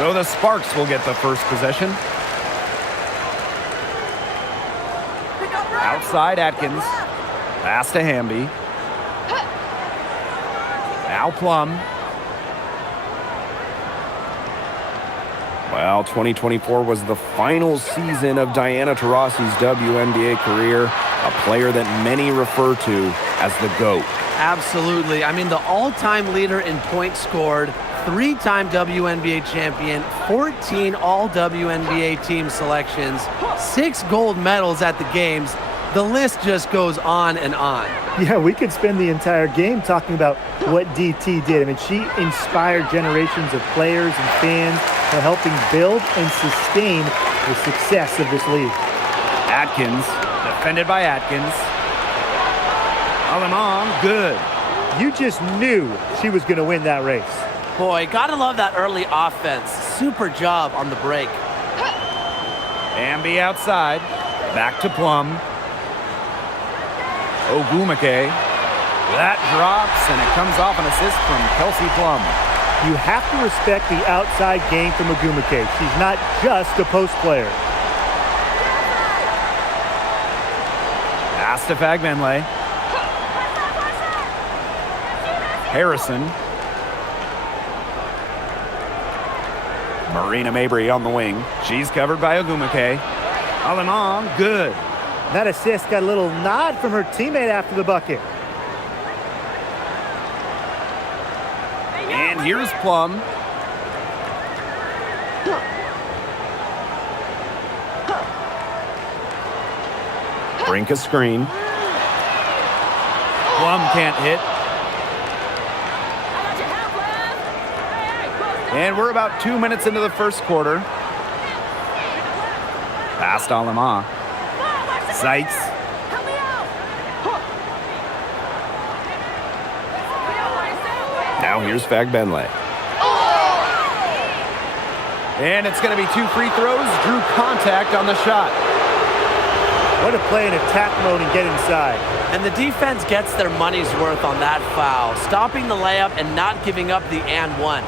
So the Sparks will get the first possession. Outside Atkins. Pass to Hamby. Now Plum. Well, 2024 was the final season of Diana Taurasi's WNBA career, a player that many refer to as the GOAT. Absolutely. I mean, the all-time leader in points scored, three-time WNBA champion, 14 all-WNBA team selections, 6 gold medals at the games. The list just goes on and on. Yeah, we could spend the entire game talking about what DT did. I mean, she inspired generations of players and fans while helping build and sustain the success of this league. Atkins, defended by Atkins. Alemang, good. You just knew she was going to win that race. Boy, gotta love that early offense. Super job on the break. Hamby outside. Back to Plum. Ogumake. That drops, and it comes off an assist from Kelsey Plum. You have to respect the outside game from Ogumake. She's not just a post player. Pass to Fagbenle. Harrison. Marina Mabry on the wing. She's covered by Ogumake. Alemang, good. That assist got a little nod from her teammate after the bucket. And here's Plum. Brink a screen. Plum can't hit. And we're about 2 minutes into the first quarter. Past Alemang. Seitz. Now here's Fagbenle. And it's going to be 2 free throws. Drew contact on the shot. What a play in attack mode and get inside. And the defense gets their money's worth on that foul, stopping the layup and not giving up the and one.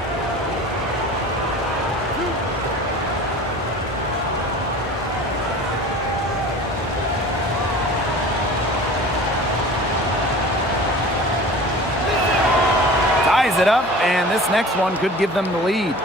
Ties it up, and this next one could give them the lead.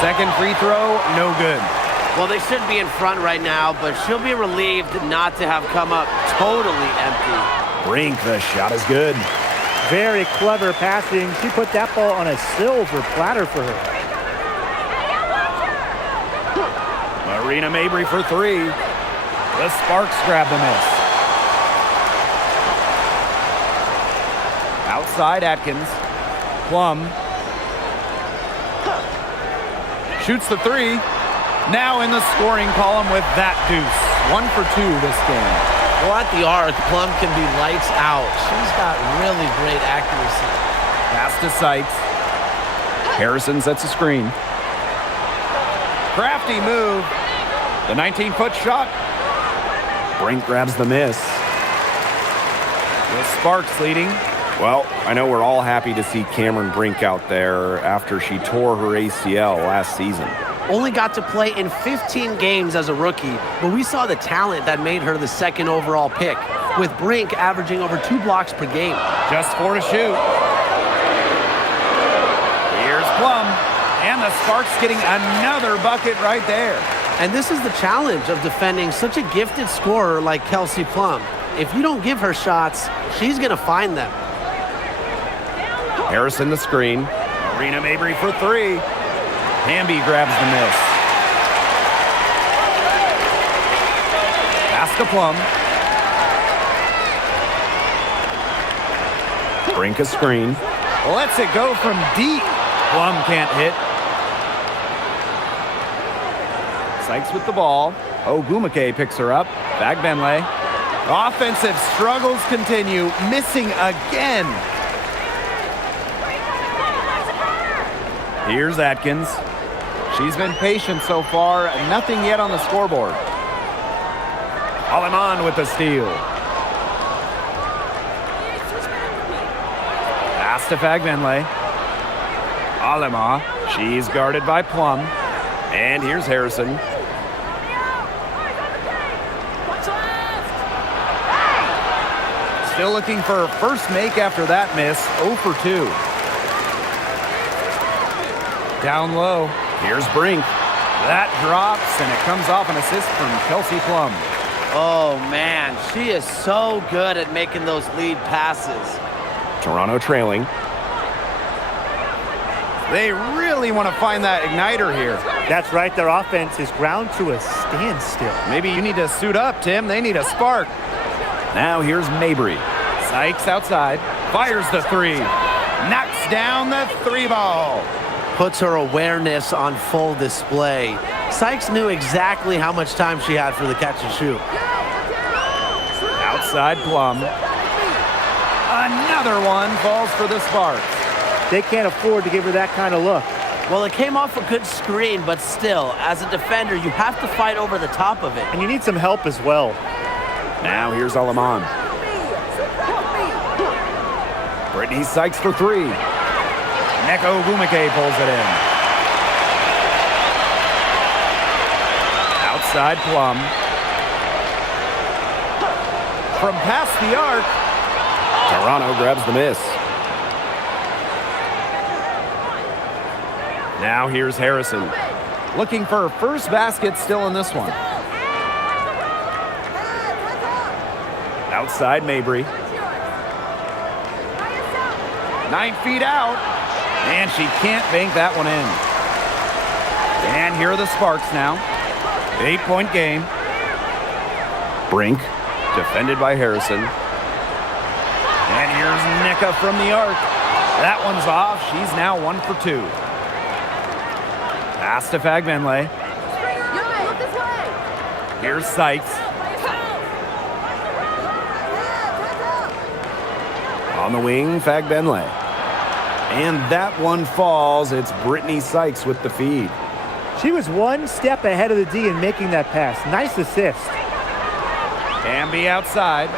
Second free throw, no good. Well, they should be in front right now, but she'll be relieved not to have come up totally empty. Brink, the shot is good. Very clever passing. She put that ball on a silver platter for her. Marina Mabry for 3. The Sparks grab the miss. Outside Atkins. Plum. Shoots the 3. Now in the scoring column with that deuce. 1 for 2 this game. Well, at the arc, Plum can be lights out. She's got really great accuracy. Pass to Seitz. Harrison sets a screen. Crafty move. The 19-foot shot. Brink grabs the miss. The Sparks leading. Well, I know we're all happy to see Cameron Brink out there after she tore her ACL last season. Only got to play in 15 games as a rookie, but we saw the talent that made her the second overall pick, with Brink averaging over 2 blocks per game. Just 4 to shoot. Here's Plum, and the Sparks getting another bucket right there. And this is the challenge of defending such a gifted scorer like Kelsey Plum. If you don't give her shots, she's going to find them. Harrison the screen. Marina Mabry for 3. Hamby grabs the miss. Pass to Plum. Brink a screen. Lets it go from deep. Plum can't hit. Sykes with the ball. Ogumake picks her up. Fagbenle. Offensive struggles continue. Missing again. Here's Atkins. She's been patient so far. Nothing yet on the scoreboard. Aleman with the steal. Pass to Fagbenle. Alema. She's guarded by Plum. And here's Harrison. Still looking for her first make after that miss. 0 for 2. Down low. Here's Brink. That drops, and it comes off an assist from Kelsey Plum. Oh, man. She is so good at making those lead passes. Toronto trailing. They really want to find that igniter here. That's right. Their offense is ground to a standstill. Maybe you need to suit up, Tim. They need a spark. Now here's Mabry. Sykes outside. Fires the three. Knocks down the three ball. Puts her awareness on full display. Sykes knew exactly how much time she had for the catch and shoot. Outside Plum. Another one falls for the Sparks. They can't afford to give her that kind of look. Well, it came off a good screen, but still, as a defender, you have to fight over the top of it. And you need some help as well. Now here's Aleman. Brittany Sykes for three. Neko Ogumake pulls it in. Outside Plum. From past the arc. Toronto grabs the miss. Now here's Harrison. Looking for her first basket still in this one. Outside Mabry. 9 feet out. And she can't bank that one in. And here are the Sparks now. 8-point game. Brink, defended by Harrison. And here's Nneka from the arc. That one's off. She's now 1 for 2. Pass to Fagbenle. Here's Sykes. On the wing, Fagbenle. And that one falls. It's Brittany Sykes with the feed. She was one step ahead of the D in making that pass. Nice assist. Amby outside.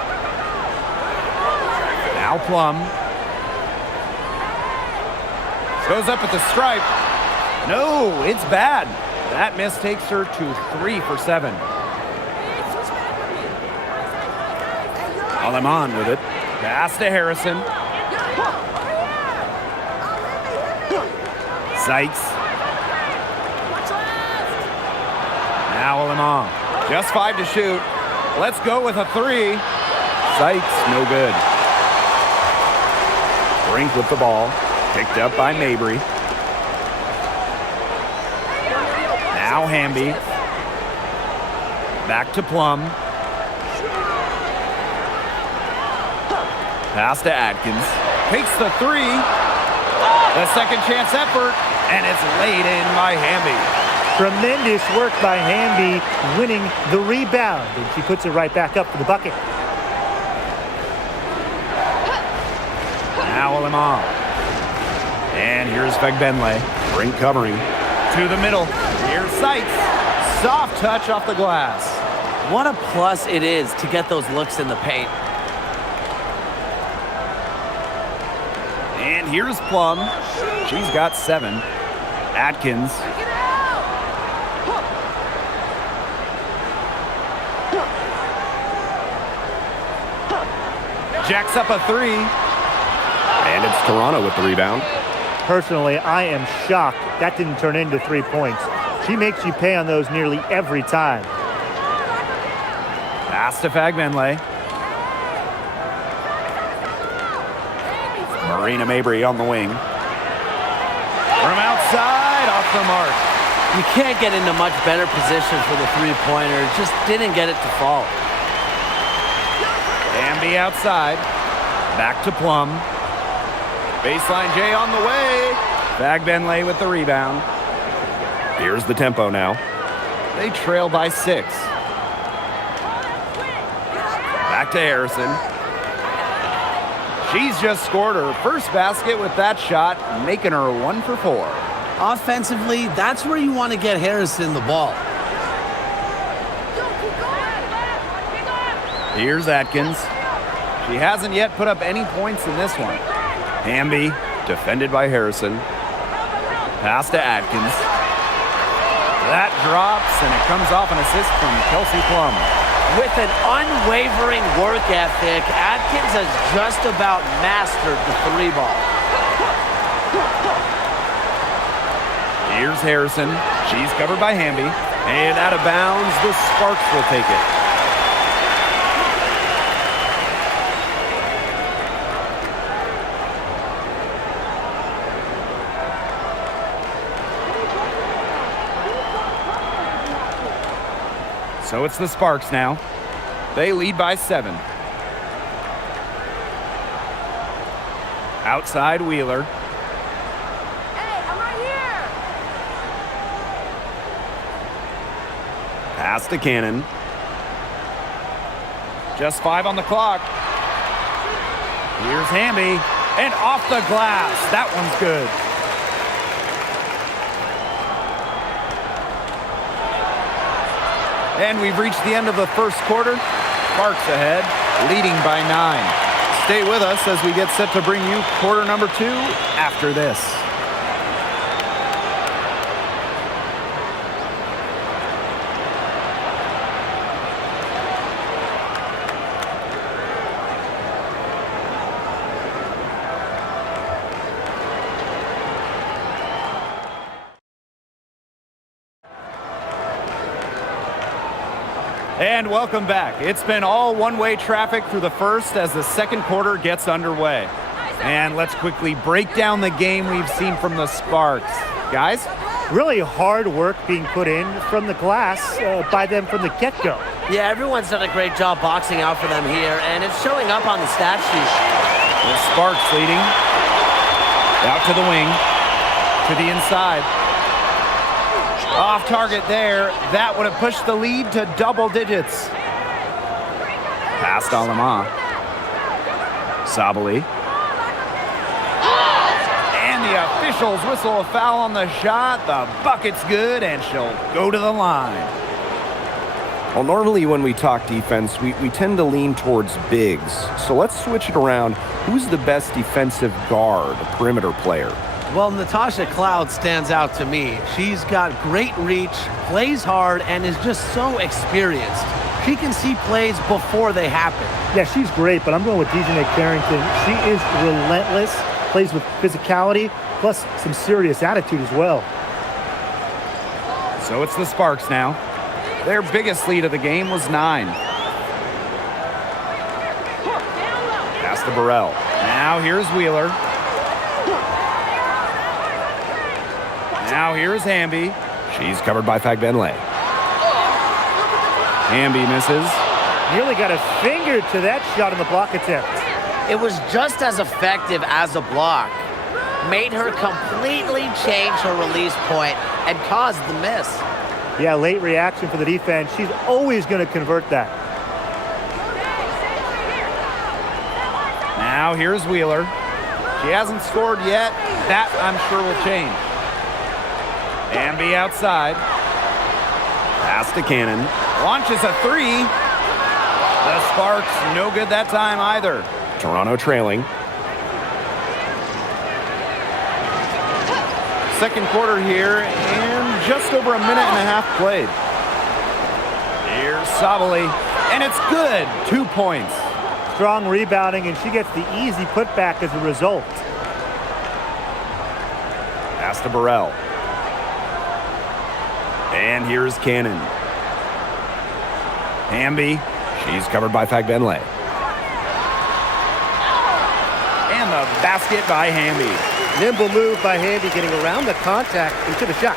Now Plum. Goes up at the stripe. No, it's bad. That miss takes her to 3 for 7. Aleman with it. Pass to Harrison. Sykes. Now Aleman. Just 5 to shoot. Let's go with a 3. Sykes, no good. Brink with the ball. Picked up by Mabry. Now Hamby. Back to Plum. Pass to Atkins. Takes the 3. The second chance effort. And it's laid in by Hamby. Tremendous work by Hamby, winning the rebound. And she puts it right back up for the bucket. Now Aleman. And here's Fagbenle. Brink covering. To the middle. Here's Sykes. Soft touch off the glass. What a plus it is to get those looks in the paint. And here's Plum. She's got 7. Atkins. Jacks up a 3. And it's Toronto with the rebound. Personally, I am shocked that didn't turn into 3 points. She makes you pay on those nearly every time. Pass to Fagbenle. Marina Mabry on the wing. From outside, off the mark. You can't get into much better position for the three-pointer. Just didn't get it to fall. Amby outside. Back to Plum. Baseline J on the way. Fagbenle with the rebound. Here's the tempo now. They trail by 6. Back to Harrison. She's just scored her first basket with that shot, making her 1 for 4. Offensively, that's where you want to get Harrison the ball. Here's Atkins. She hasn't yet put up any points in this one. Hamby, defended by Harrison. Pass to Atkins. That drops, and it comes off an assist from Kelsey Plum. With an unwavering work ethic, Atkins has just about mastered the 3 ball. Here's Harrison. She's covered by Hamby. And out of bounds, the Sparks will take it. So it's the Sparks now. They lead by 7. Outside Wheeler. Hey, I'm right here. Pass to Cannon. Just 5 on the clock. Here's Hamby. And off the glass. That one's good. And we've reached the end of the first quarter. Sparks ahead, leading by 9. Stay with us as we get set to bring you quarter number 2 after this. And welcome back. It's been all one-way traffic through the first as the second quarter gets underway. And let's quickly break down the game we've seen from the Sparks. Guys? Really hard work being put in from the glass by them from the get-go. Yeah, everyone's done a great job boxing out for them here, and it's showing up on the stat sheet. The Sparks leading. Out to the wing. To the inside. Off target there. That would have pushed the lead to double digits. Pass to Alama. Sabali. And the officials whistle a foul on the shot. The bucket's good, and she'll go to the line. Well, normally when we talk defense, we tend to lean towards bigs. So let's switch it around. Who's the best defensive guard, perimeter player? Well, Natasha Cloud stands out to me. She's got great reach, plays hard, and is just so experienced. She can see plays before they happen. Yeah, she's great, but I'm going with DJ Carrington. She is relentless, plays with physicality, plus some serious attitude as well. So it's the Sparks now. Their biggest lead of the game was 9. Pass to Burrell. Now here's Wheeler. Now here's Hamby. She's covered by Fagbenle. Hamby misses. Nearly got a finger to that shot in the block attempt. It was just as effective as a block. Made her completely change her release point and caused the miss. Yeah, late reaction for the defense. She's always going to convert that. Now here's Wheeler. She hasn't scored yet. That, I'm sure, will change. Hamby outside. Pass to Cannon. Launches a 3. The Sparks, no good that time either. Toronto trailing. Second quarter here, and just over a minute and a half played. Here's Sabali, and it's good. 2 points. Strong rebounding, and she gets the easy putback as a result. Pass to Burrell. And here's Cannon. Hamby. She's covered by Fagbenle. And the basket by Hamby. Nimble move by Hamby, getting around the contact into the shot.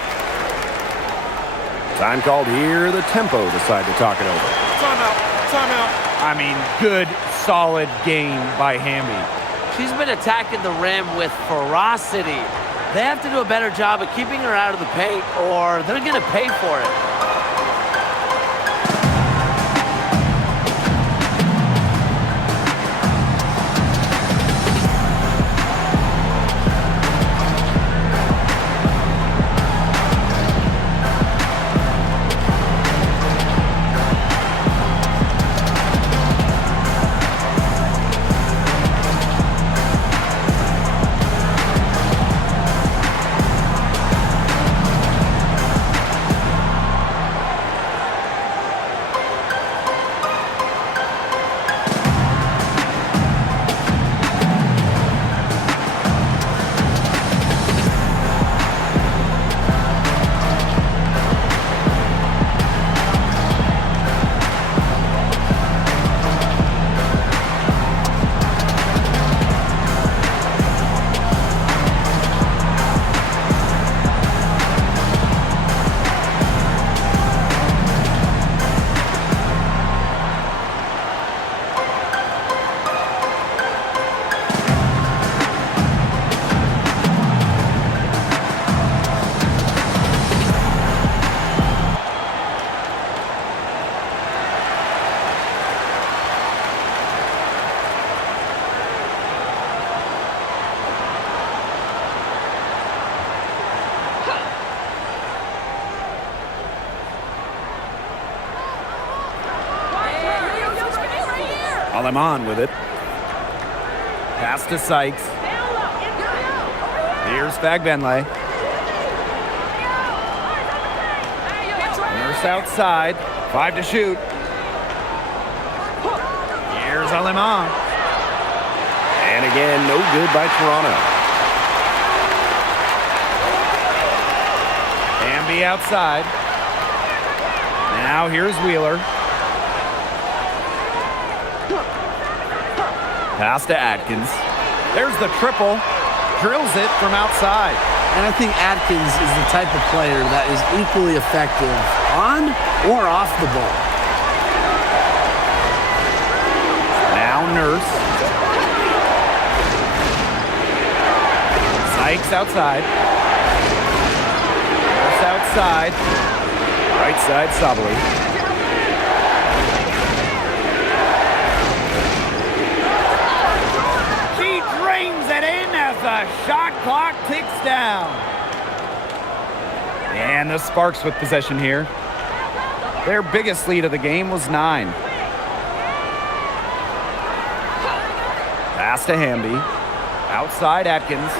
Time called here. The tempo decide to talk it over. Timeout. Timeout. I mean, good, solid game by Hamby. She's been attacking the rim with ferocity. They have to do a better job of keeping her out of the paint, or they're going to pay for it. Aleman with it. Pass to Sykes. Here's Fagbenle. Nurse outside. 5 to shoot. Here's Aleman. And again, no good by Toronto. Hamby outside. Now here's Wheeler. Pass to Atkins. There's the triple. Drills it from outside. And I think Atkins is the type of player that is equally effective on or off the ball. Now Nurse. Sykes outside. Nurse outside. Right side, Sabali. She drains it in as the shot clock ticks down. And the Sparks with possession here. Their biggest lead of the game was 9. Pass to Hamby. Outside Atkins.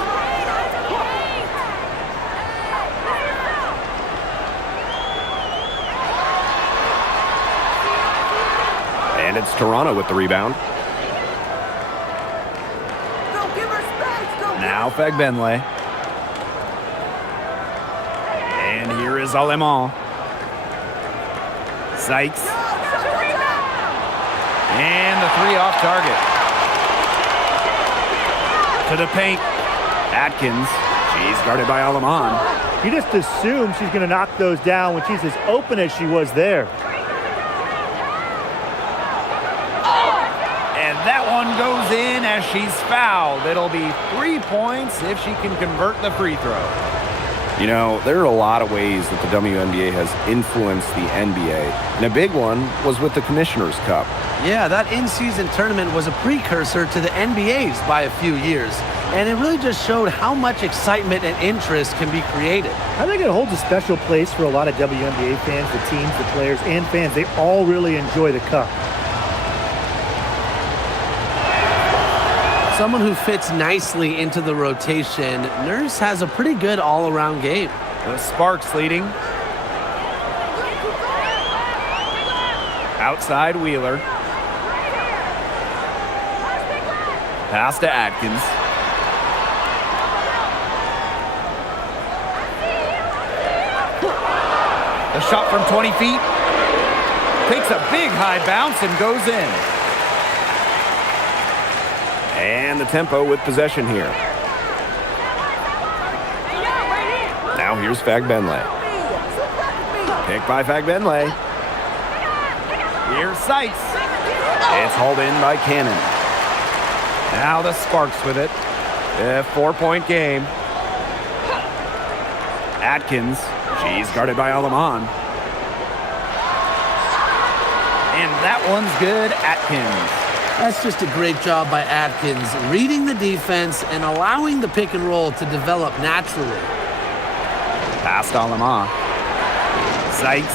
And it's Toronto with the rebound. Now Fagbenle. And here is Aleman. Sykes. And the 3 off target. To the paint. Atkins. She's guarded by Aleman. You just assume she's going to knock those down when she's as open as she was there. And that one goes in as she's fouled. It'll be 3 points if she can convert the free throw. You know, there are a lot of ways that the WNBA has influenced the NBA, and a big one was with the Commissioner's Cup. Yeah, that in-season tournament was a precursor to the NBA's by a few years, and it really just showed how much excitement and interest can be created. I think it holds a special place for a lot of WNBA fans, the teams, the players, and fans. They all really enjoy the cup. Someone who fits nicely into the rotation, Nurse has a pretty good all-around game. The Sparks leading. Outside Wheeler. Pass to Atkins. The shot from 20 feet. Takes a big high bounce and goes in. And the Tempo with possession here. Now here's Fagbenle. Picked by Fagbenle. Here's Sykes. It's hauled in by Cannon. Now the Sparks with it. A 4-point game. Atkins. She's guarded by Aleman. And that one's good. Atkins. That's just a great job by Atkins, reading the defense and allowing the pick and roll to develop naturally. Pass to Aleman. Sykes.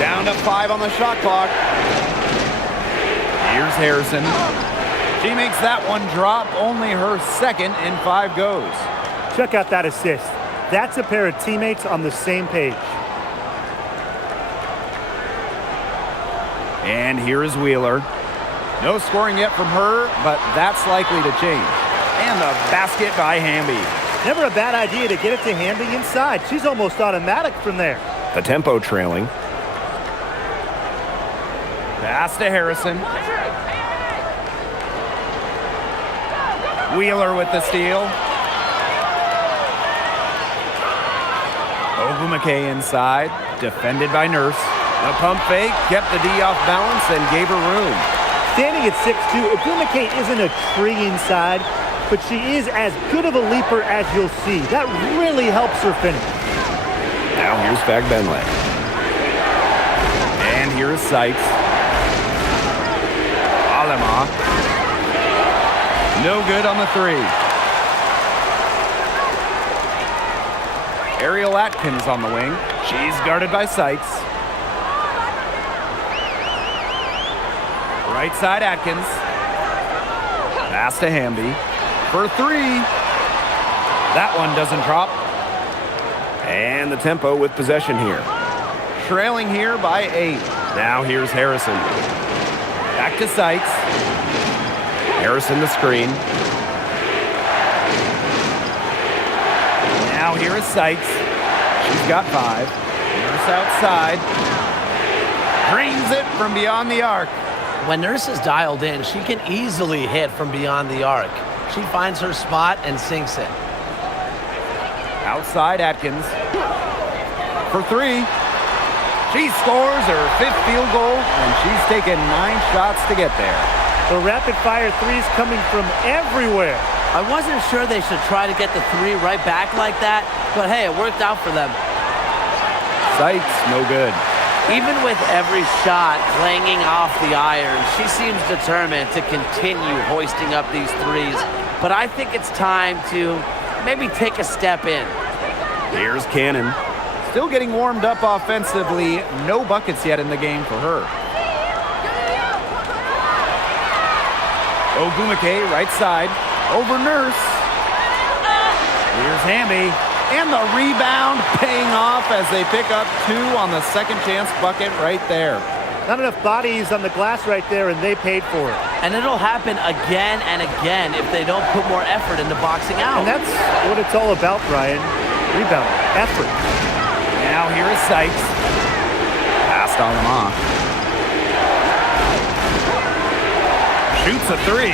Down to 5 on the shot clock. Here's Harrison. She makes that one drop, only her second, and 5 goes. Check out that assist. That's a pair of teammates on the same page. And here is Wheeler. No scoring yet from her, but that's likely to change. And the basket by Hamby. Never a bad idea to get it to Hamby inside. She's almost automatic from there. The Tempo trailing. Pass to Harrison. Wheeler with the steal. McKay inside, defended by Nurse. The pump fake kept the D off balance and gave her room. Standing at 6'2", McKay isn't a tree inside, but she is as good of a leaper as you'll see. That really helps her finish. Now here's Fagbenle. And here's Sykes. Aleman. No good on the 3. Ariel Atkins on the wing. She's guarded by Sykes. Right side Atkins. Pass to Hamby. For three. That one doesn't drop. And the tempo with possession here. Trailing here by 8. Now here's Harrison. Back to Sykes. Harrison the screen. Now here is Sykes. She's got 5. Nurse outside. Drains it from beyond the arc. When Nurse is dialed in, she can easily hit from beyond the arc. She finds her spot and sinks it. Outside Atkins. For 3. She scores her 5th field goal, and she's taken 9 shots to get there. The rapid-fire threes coming from everywhere. I wasn't sure they should try to get the 3 right back like that, but hey, it worked out for them. Sykes, no good. Even with every shot clanging off the iron, she seems determined to continue hoisting up these 3s. But I think it's time to maybe take a step in. Here's Cannon. Still getting warmed up offensively. No buckets yet in the game for her. Ogumake, right side. Over Nurse. Here's Hamby. And the rebound paying off as they pick up 2 on the second chance bucket right there. Not enough bodies on the glass right there, and they paid for it. And it'll happen again and again if they don't put more effort into boxing out. And that's what it's all about, Brian. Rebound, effort. Now here is Sykes. Passed on them off. Shoots a 3.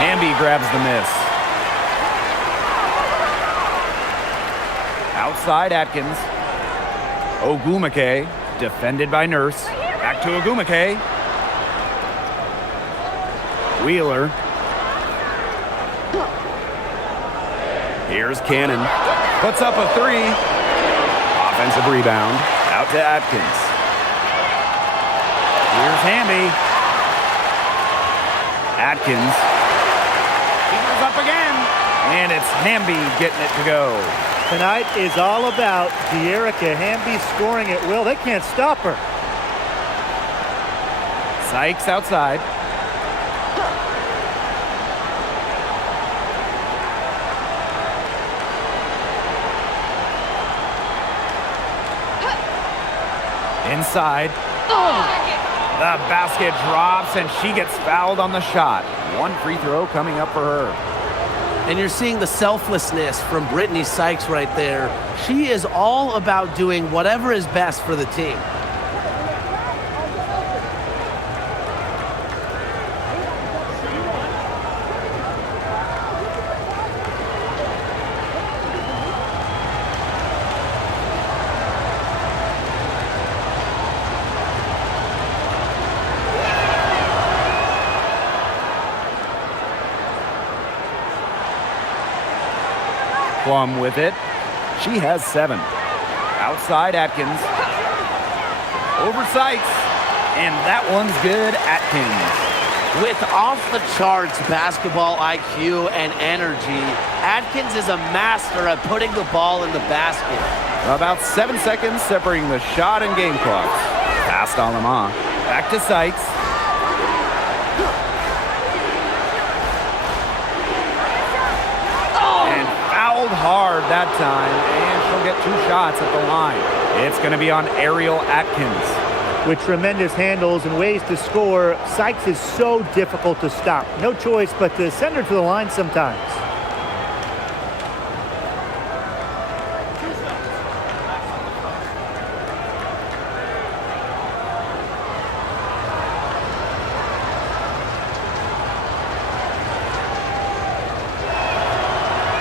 Hamby grabs the miss. Outside Atkins. Ogumake, defended by Nurse. Back to Ogumake. Wheeler. Here's Cannon. Puts up a 3. Offensive rebound. Out to Atkins. Here's Hamby. Atkins. Fingers up again. And it's Hamby getting it to go. Tonight is all about De'Erica Hamby scoring at will. They can't stop her. Sykes outside. Inside. The basket drops and she gets fouled on the shot. 1 free throw coming up for her. And you're seeing the selflessness from Brittany Sykes right there. She is all about doing whatever is best for the team. Plum with it. She has 7. Outside Atkins. Over Sykes. And that one's good. Atkins. With off-the-charts basketball IQ and energy, Atkins is a master at putting the ball in the basket. About 7 seconds separating the shot and game clocks. Passed on them off. Back to Sykes. And fouled hard that time. And she'll get 2 shots at the line. It's going to be on Ariel Atkins. With tremendous handles and ways to score, Sykes is so difficult to stop. No choice but to send her to the line sometimes.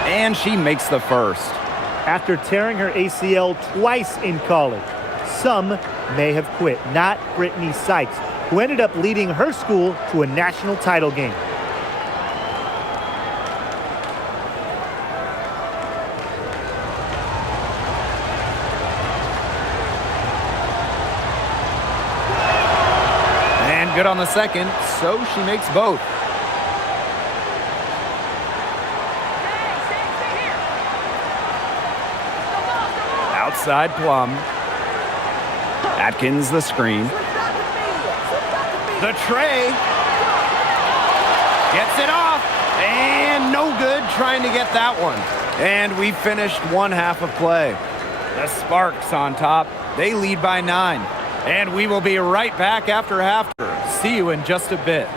And she makes the first. After tearing her ACL twice in college, some may have quit. Not Brittany Sykes, who ended up leading her school to a national title game. And good on the second, so she makes both. Outside Plum. Atkins the screen. The tray. Gets it off. And no good trying to get that one. And we finished one half of play. The Sparks on top. They lead by 9. And we will be right back after half. See you in just a bit.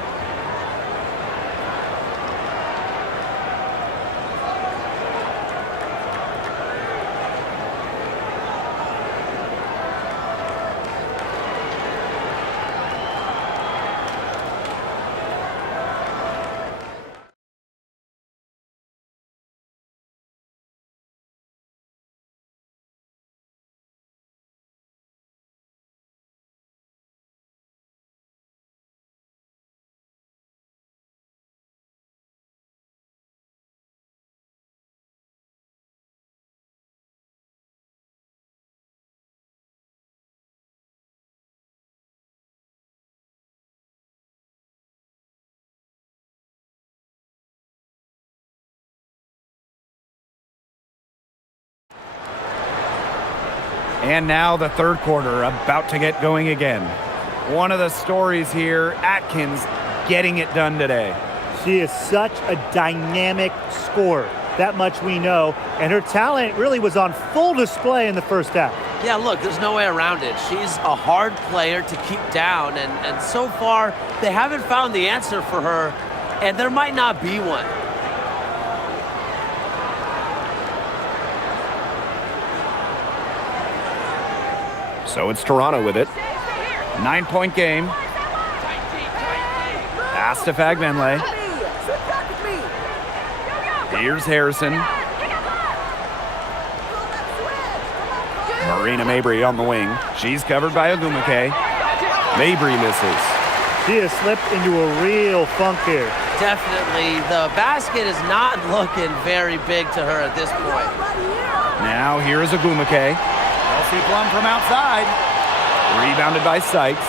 And now the third quarter about to get going again. One of the stories here, Atkins getting it done today. She is such a dynamic scorer. That much we know. And her talent really was on full display in the first half. Yeah, look, there's no way around it. She's a hard player to keep down, and so far, they haven't found the answer for her, and there might not be one. So it's Toronto with it. 9-point game. Pass to Fagbenle. Here's Harrison. Marina Mabry on the wing. She's covered by Ogumake. Mabry misses. She has slipped into a real funk here. Definitely. The basket is not looking very big to her at this point. Now here is Ogumake. Kelsey Plum from outside. Rebounded by Sykes.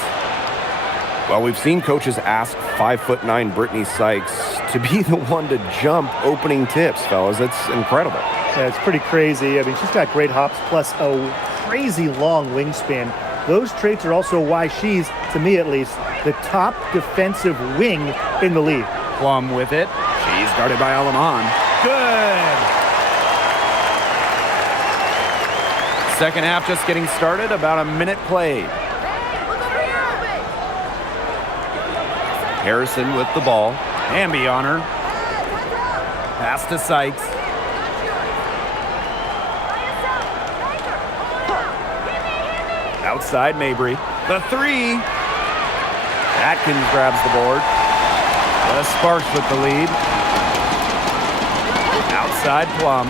Well, we've seen coaches ask 5'9" Brittany Sykes to be the one to jump opening tips, fellas. It's incredible. Yeah, it's pretty crazy. I mean, she's got great hops plus a crazy long wingspan. Those traits are also why she's, to me at least, the top defensive wing in the league. Plum with it. She's guarded by Alaman. Good. Second half just getting started. About a minute played. Harrison with the ball. Hamby on her. Pass to Sykes. Outside Mabry. The three. Atkins grabs the board. The Sparks with the lead. Outside Plum.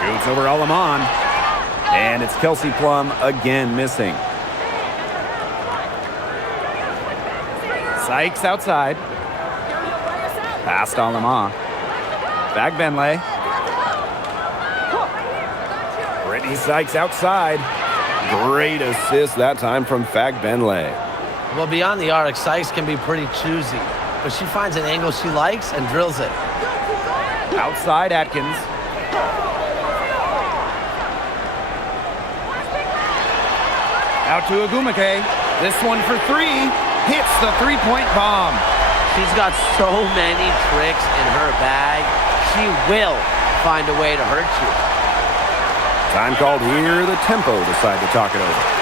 Shoots over Alaman. And it's Kelsey Plum again missing. Sykes outside. Past Alaman. Fagbenle. Brittany Sykes outside. Great assist that time from Fagbenle. Well, beyond the arc, Sykes can be pretty choosy, but she finds an angle she likes and drills it. Outside Atkins. Out to Ogumake. This one for three. Hits the three-point bomb. She's got so many tricks in her bag. She will find a way to hurt you. Time called here. The Tempo decide to talk it over.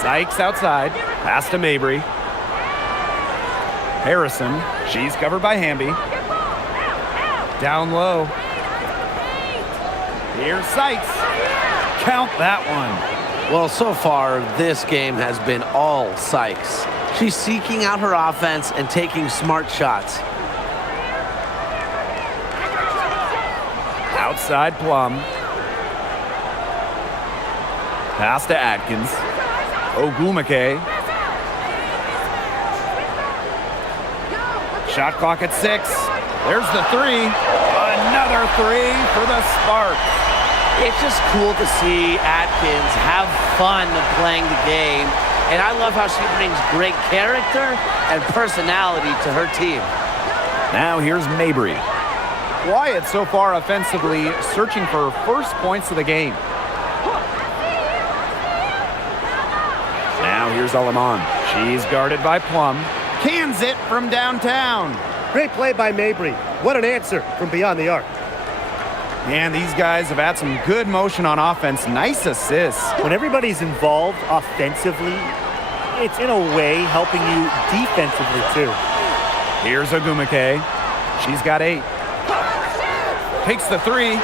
Sykes outside. Pass to Mabry. Harrison. She's covered by Hamby. Down low. Here's Sykes. Count that one. Well, so far, this game has been all Sykes. She's seeking out her offense and taking smart shots. Outside Plum. Pass to Atkins. Ogumake. Shot clock at 6. There's the 3. Another 3 for the Sparks. It's just cool to see Atkins have fun playing the game. And I love how she brings great character and personality to her team. Now here's Mabry. Quiet so far offensively, searching for first points of the game. Now here's Aleman. She's guarded by Plum. Cans it from downtown. Great play by Mabry. What an answer from beyond the arc. And these guys have had some good motion on offense. Nice assists. When everybody's involved offensively, it's in a way helping you defensively too. Here's Ogumake. She's got 8. Takes the 3.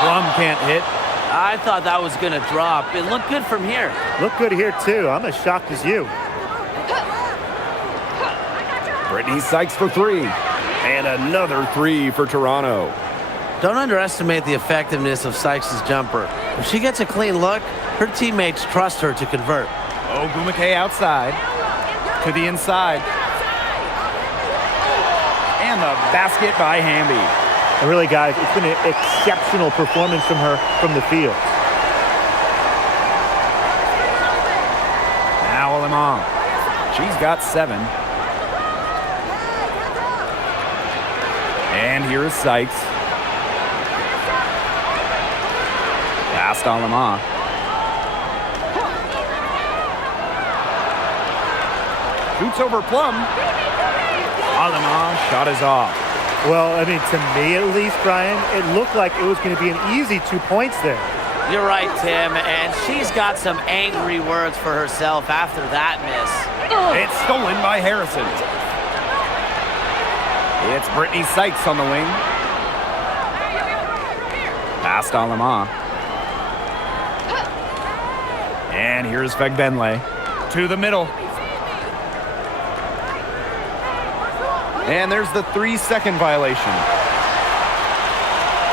Plum can't hit. I thought that was going to drop. It looked good from here. Look good here too. I'm as shocked as you. Brittany Sykes for 3. And another 3 for Toronto. Don't underestimate the effectiveness of Sykes' jumper. If she gets a clean look, her teammates trust her to convert. Ogumake outside. To the inside. And the basket by Hamby. And really, guys, it's been an exceptional performance from her from the field. Now Aleman. She's got 7. And here is Sykes. Pass to Aleman. Shoots over Plum. Aleman shot is off. Well, I mean, to me at least, Brian, it looked like it was going to be an easy 2 points there. You're right, Tim, and she's got some angry words for herself after that miss. It's stolen by Harrison. It's Brittany Sykes on the wing. Pass to Aleman. And here's Fegbenle. To the middle. And there's the 3-second violation.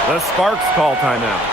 The Sparks call timeout.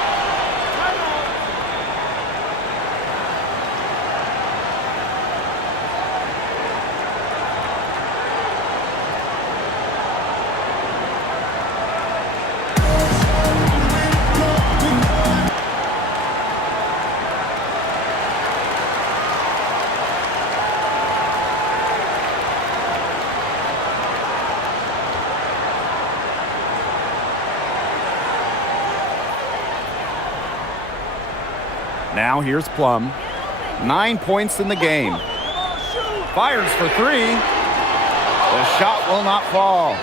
Now here's Plum. 9 points in the game. Fires for 3. The shot will not fall.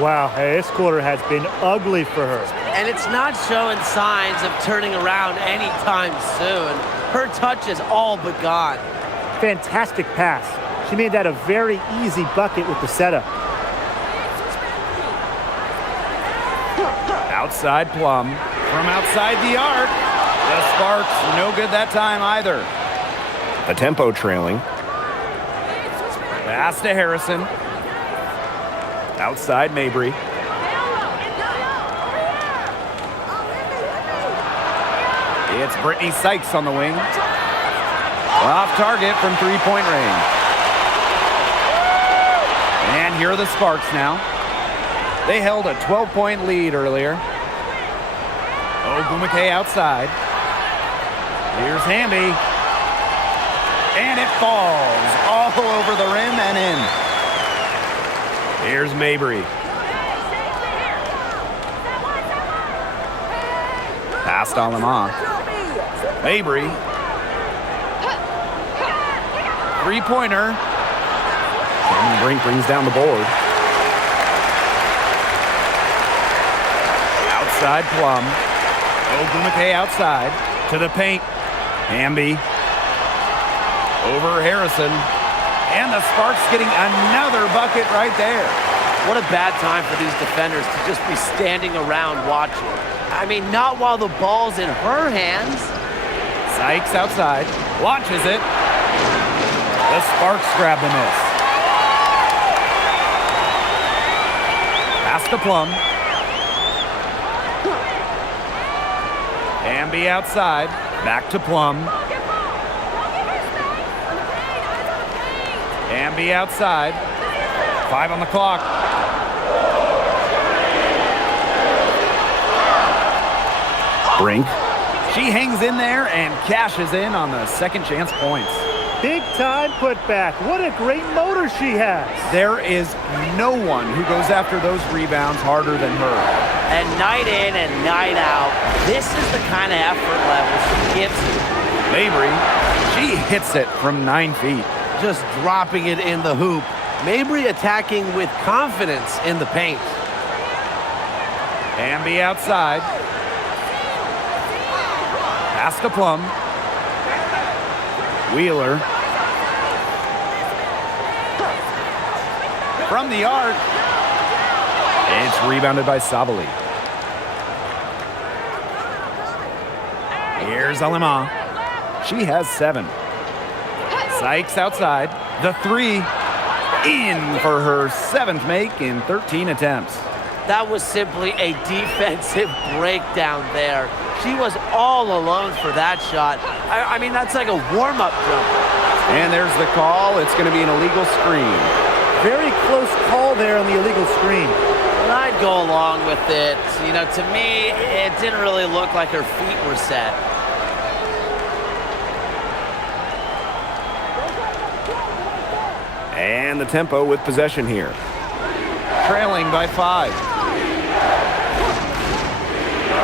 Wow, hey, this quarter has been ugly for her. And it's not showing signs of turning around anytime soon. Her touch is all but gone. Fantastic pass. She made that a very easy bucket with the setup. Outside Plum. From outside the arc. The Sparks, no good that time either. The tempo trailing. Pass to Harrison. Outside Mabry. It's Brittany Sykes on the wing. Off target from 3-point range. And here are the Sparks now. They held a 12-point lead earlier. Ogumake outside. Here's Hamby. And it falls all over the rim and in. Here's Mabry. Pass to Aleman. Mabry. 3-pointer. And Brink brings down the board. Outside Plum. Ogumake outside. To the paint. Hamby. Over Harrison. And the Sparks getting another bucket right there. What a bad time for these defenders to just be standing around watching. I mean, not while the ball's in her hands. Sykes outside. Launches it. The Sparks grab the miss. Pass to Plum. Hamby outside. Back to Plum. Don't give her space. On the paint. Eyes on the paint. Ambi outside. 5 on the clock. Brink. She hangs in there and cashes in on the second chance points. Big time putback. What a great motor she has. There is no one who goes after those rebounds harder than her. And night in and night out, this is the kind of effort level she gives you. Mabry, she hits it from 9 feet. Just dropping it in the hoop. Mabry attacking with confidence in the paint. Ambi outside. Pass to Plum. Wheeler. From the arc. It's rebounded by Sabali. Here's Alema. She has 7. Sykes outside. The 3 in for her 7th make in 13 attempts. That was simply a defensive breakdown there. She was all alone for that shot. I mean, that's like a warm-up jumper. And there's the call. It's going to be an illegal screen. Very close call there on the illegal screen. And I'd go along with it. You know, to me, it didn't really look like her feet were set. And the Tempo with possession here. Trailing by 5.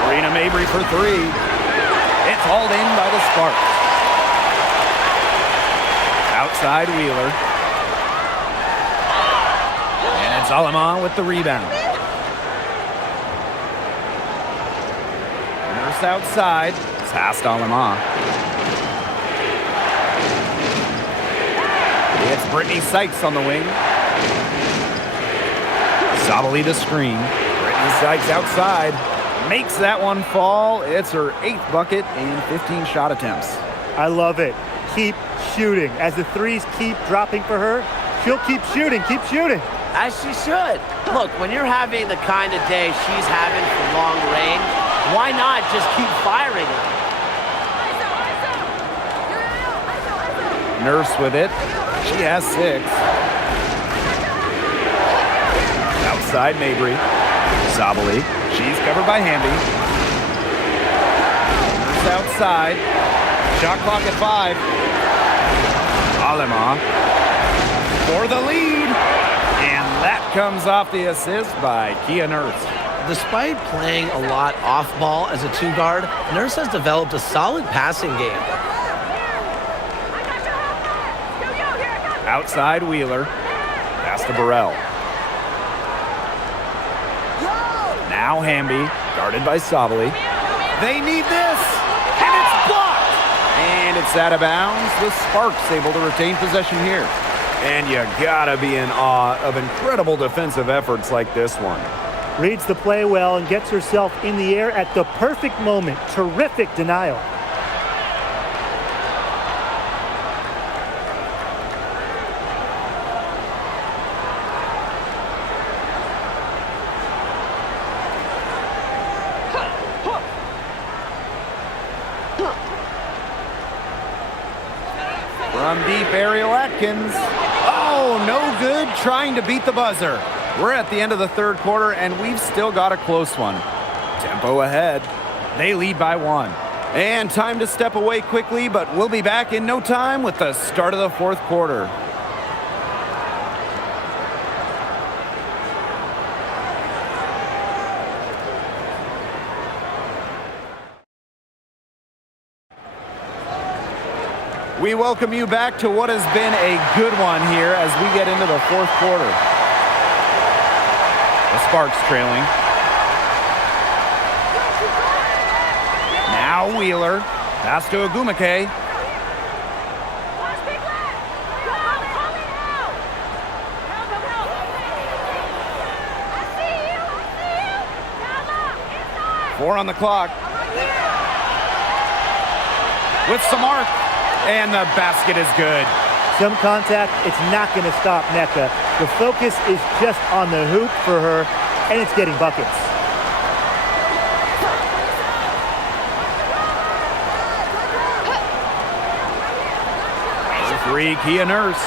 Arena Mabry for 3. It's hauled in by the Sparks. Outside Wheeler. And it's Alema with the rebound. Nurse outside. Past Alema. It's Brittany Sykes on the wing. Sabali to screen. Brittany Sykes outside. Makes that one fall. It's her 8th bucket in 15 shot attempts. I love it. Keep shooting. As the threes keep dropping for her, she'll keep shooting. Keep shooting. As she should. Look, when you're having the kind of day she's having from long range, why not just keep firing her? Nurse with it. She has 6. Outside Mabry. Sabali. She's covered by Hamby. Nurse outside. Shot clock at 5. Alema for the lead. And that comes off the assist by Kia Nurse. Despite playing a lot off ball as a 2-guard, Nurse has developed a solid passing game. Outside Wheeler. Pass to Burrell. Now Hamby, guarded by Sabali. They need this, and it's blocked. And it's out of bounds. The Sparks able to retain possession here. And you gotta be in awe of incredible defensive efforts like this one. Reads the play well and gets herself in the air at the perfect moment. Terrific denial. From deep, Ariel Atkins. Oh, no good, trying to beat the buzzer. We're at the end of the 3rd quarter, and we've still got a close one. Tempo ahead. They lead by 1. And time to step away quickly, but we'll be back in no time with the start of the 4th quarter. We welcome you back to what has been a good one here as we get into the 4th quarter. The Sparks trailing. Now Wheeler. Pass to Agumake. Four on the clock. With some arc. And the basket is good. Some contact, it's not going to stop NECA. The focus is just on the hoop for her, and it's getting buckets. Free Kia Nurse.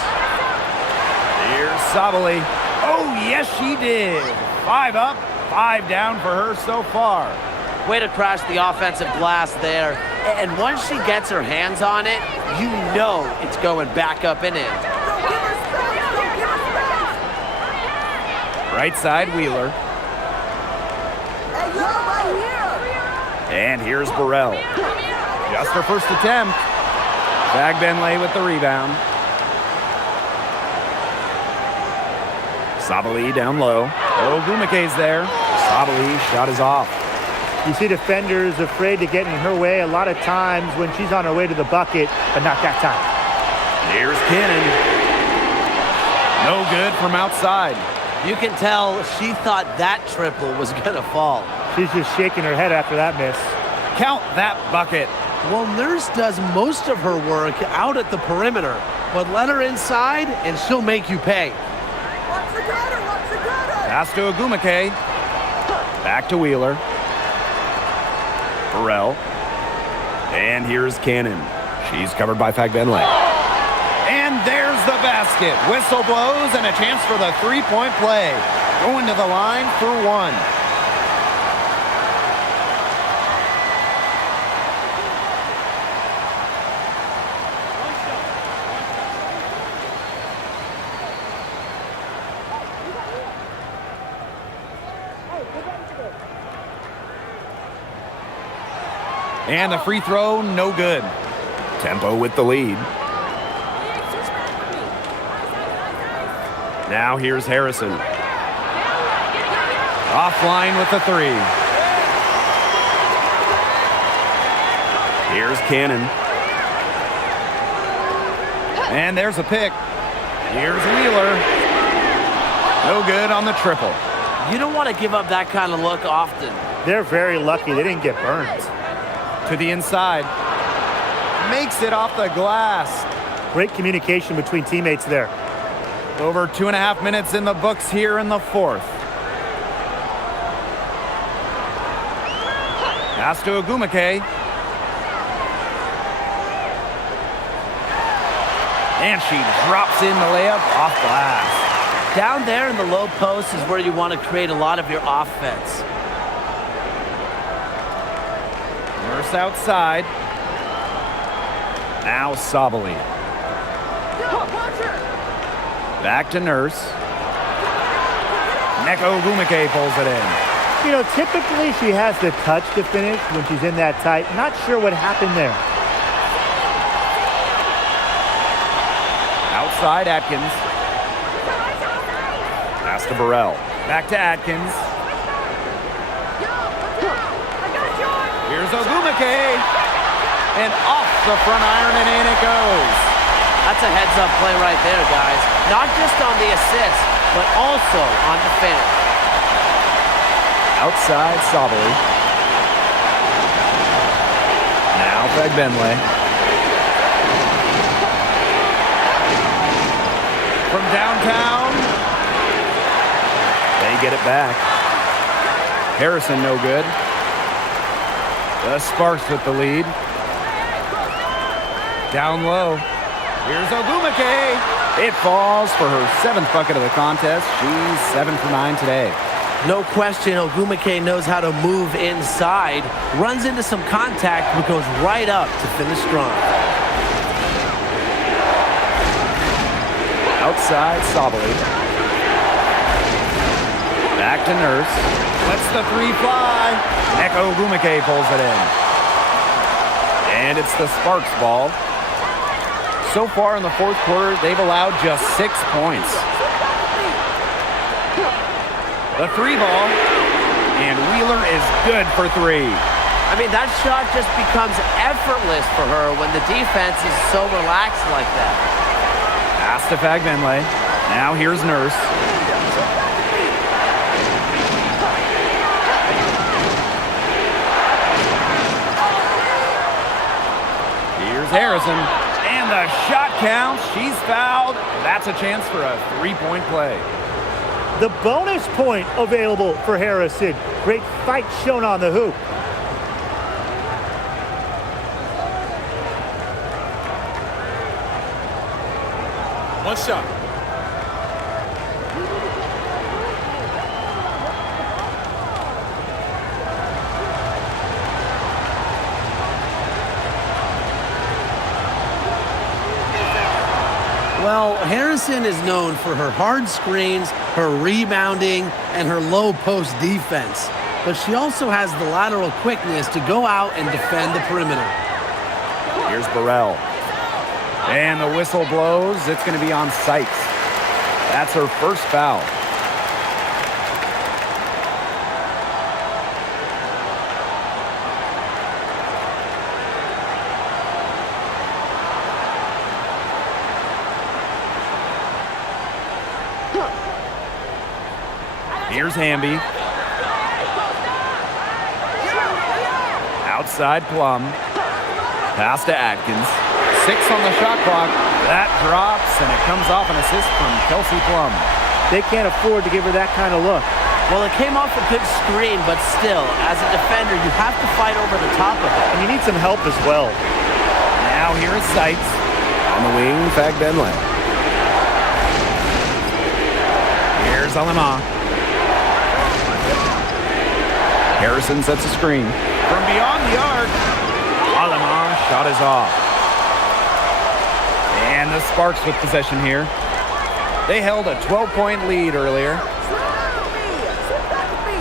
Here's Sabali. Oh, yes, she did. 5 up, 5 down for her so far. Way to crash the offensive glass there. And once she gets her hands on it, you know it's going back up and in. Right side, Wheeler. And here's Burrell. Just her first attempt. Fagbenle with the rebound. Sabali down low. Ogumeke's there. Sabali shot is off. You see defenders afraid to get in her way a lot of times when she's on her way to the bucket, but not that time. Here's Cannon. No good from outside. You can tell she thought that triple was going to fall. She's just shaking her head after that miss. Count that bucket. Well, Nurse does most of her work out at the perimeter, but let her inside and she'll make you pay. Pass to Ogumeke. Back to Wheeler. Burrell. And here's Cannon. She's covered by Fagbenle. And there's the basket. Whistle blows and a chance for the three-point play. Going to the line for 1. And the free throw, no good. Tempo with the lead. Now here's Harrison. Offline with the 3. Here's Cannon. And there's a pick. Here's Wheeler. No good on the triple. You don't want to give up that kind of look often. They're very lucky they didn't get burned. To the inside. Makes it off the glass. Great communication between teammates there. Over 2.5 minutes in the books here in the 4th. Pass to Ogumeke. And she drops in the layup off glass. Down there in the low post is where you want to create a lot of your offense. Nurse outside. Now Sabali. Back to Nurse. Neko Ogumeke pulls it in. You know, typically she has the touch to finish when she's in that tight. Not sure what happened there. Outside Atkins. Pass to Burrell. Back to Atkins. Here's Ogumeke. And off the front iron and in it goes. That's a heads-up play right there, guys. Not just on the assist, but also on the finish. Outside Sabali. Now Fagbenle. From downtown. They get it back. Harrison no good. The Sparks with the lead. Down low. Here's Ogumeke. It falls for her 7th bucket of the contest. She's 7 for 9 today. No question, Ogumeke knows how to move inside, runs into some contact, but goes right up to finish strong. Outside Sabali. Back to Nurse. Lets the 3 fly. Neko Ogumeke pulls it in. And it's the Sparks ball. So far in the 4th quarter, they've allowed just 6 points. The 3 ball, and Wheeler is good for 3. I mean, that shot just becomes effortless for her when the defense is so relaxed like that. Pass to Fagbenle. Now here's Nurse. Here's Harrison. And the shot counts. She's fouled. That's a chance for a 3-point play. The bonus point available for Harrison. Great fight shown on the hoop. One shot. Well, Harrison is known for her hard screens, her rebounding, and her low post defense. But she also has the lateral quickness to go out and defend the perimeter. Here's Burrell. And the whistle blows. It's going to be on Sykes. That's her first foul. Here's Hamby. Outside Plum. Pass to Atkins. 6 on the shot clock. That drops, and it comes off an assist from Kelsey Plum. They can't afford to give her that kind of look. Well, it came off a good screen, but still, as a defender, you have to fight over the top of it. And you need some help as well. Now here is Sykes. On the wing, Fagbenle. Here's Alema. Harrison sets a screen. From beyond the arc, Alema shot is off. And the Sparks with possession here. They held a 12-point lead earlier.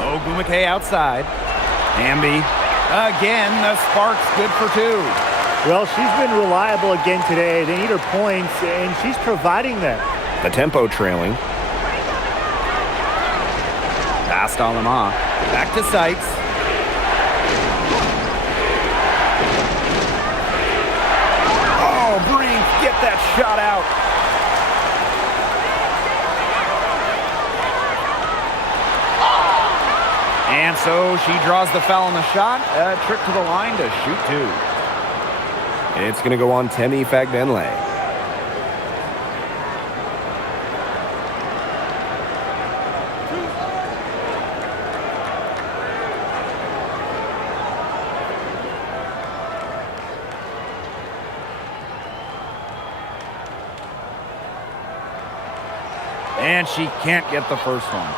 Ogumake outside. Hamby. Again, the Sparks good for 2. Well, she's been reliable again today. They need her points, and she's providing them. The tempo trailing. Past Alema. Back to Sykes. Oh, Brink, get that shot out. And so she draws the foul on the shot. A trip to the line to shoot 2. It's going to go on Temi Fagbenle. And she can't get the first one.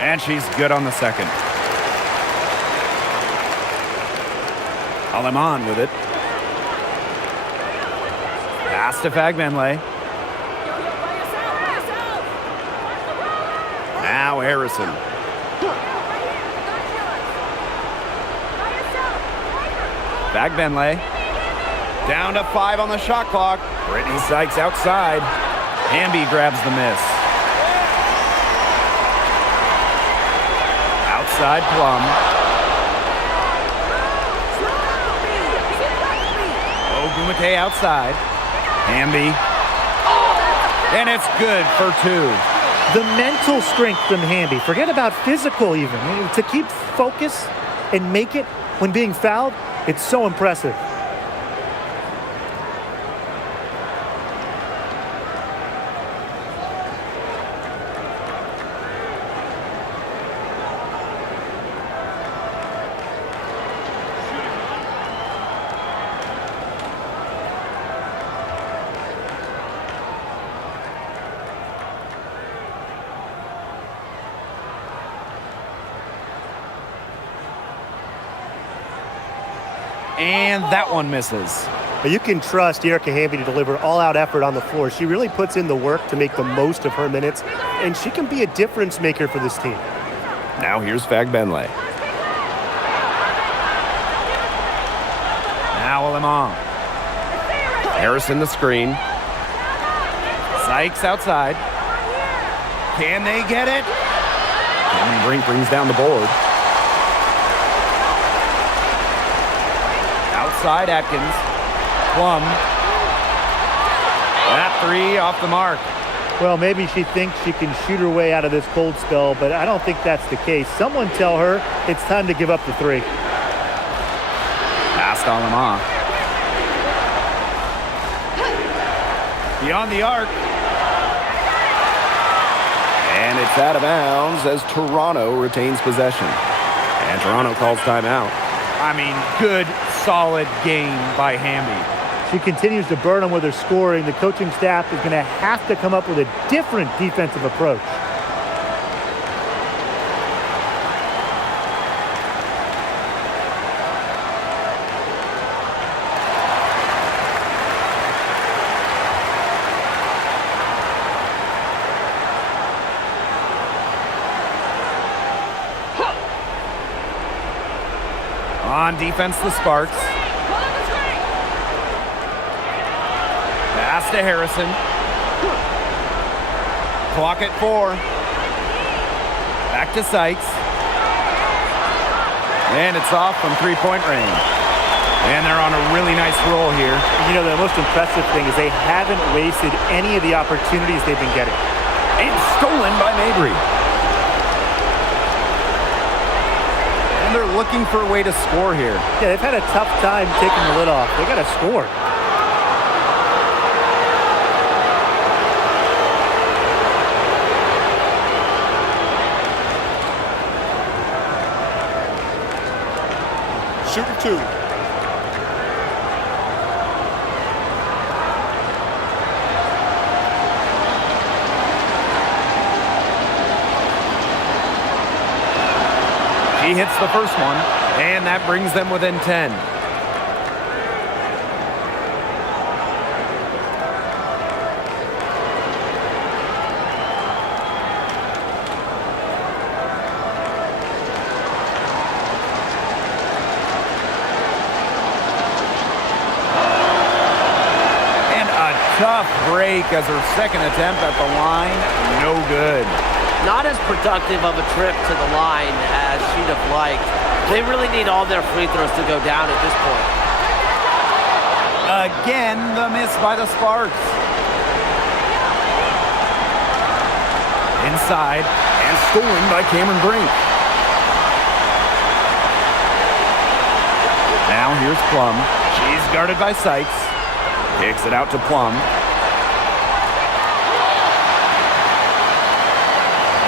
And she's good on the second. Aleman with it. Pass to Fagbenle. Now Harrison. Fagbenle. Down to 5 on the shot clock. Brittany Sykes outside. Hamby grabs the miss. Outside Plum. Ogumake outside. Hamby. And it's good for 2. The mental strength from Hamby. Forget about physical even. To keep focus and make it when being fouled, it's so impressive. And that one misses. But you can trust Erica Hamby to deliver all-out effort on the floor. She really puts in the work to make the most of her minutes, and she can be a difference maker for this team. Now here's Fagbenle. Now Lemon. Harrison the screen. Sykes outside. Can they get it? And Brink brings down the board. Outside Atkins. Plum. That 3 off the mark. Well, maybe she thinks she can shoot her way out of this cold spell, but I don't think that's the case. Someone tell her it's time to give up the 3. Passed on them off. Beyond the arc. It's out of bounds as Toronto retains possession. And Toronto calls timeout. I mean, good, solid game by Hamby. She continues to burn them with her scoring. The coaching staff is going to have to come up with a different defensive approach. On defense, the Sparks. Pass to Harrison. Clock at 4. Back to Sykes. And it's off from three-point range. And they're on a really nice roll here. You know, the most impressive thing is they haven't wasted any of the opportunities they've been getting. And stolen by Mabry. And they're looking for a way to score here. Yeah, they've had a tough time taking the lid off. They got to score. Shooting 2. He hits the first one, and that brings them within 10. And a tough break as her second attempt at the line, no good. Not as productive of a trip to the line as she'd have liked. They really need all their free throws to go down at this point. Again, the miss by the Sparks. Inside, and stolen by Cameron Brink. Now here's Plum. She's guarded by Sykes. Kicks it out to Plum.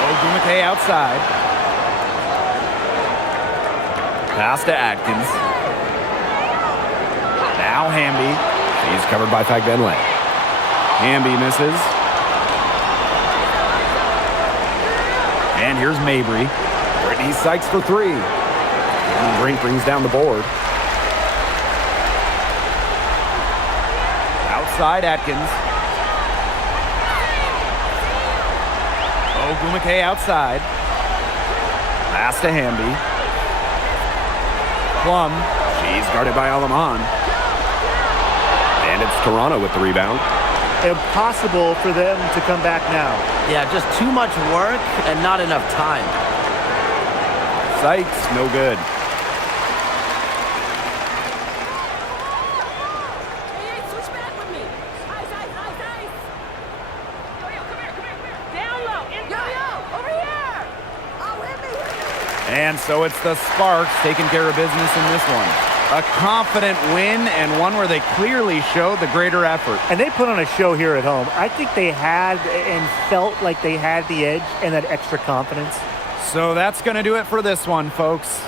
Ogumake outside. Pass to Atkins. Now Hamby. He's covered by Fagbenle. Hamby misses. And here's Mabry. Brittany Sykes for 3. And Brink brings down the board. Outside Atkins. Ogumake outside. Pass to Hamby. Plum. She's guarded by Alaman. And it's Toronto with the rebound. Impossible for them to come back now. Yeah, just too much work and not enough time. Sykes, no good. Hey, switch back with me. Ice. Yo, come here. Down low. Yo, over here. Oh, hit me. And so it's the Sparks taking care of business in this one. A confident win and one where they clearly showed the greater effort. And they put on a show here at home. I think they had and felt like they had the edge and that extra confidence. So that's going to do it for this one, folks.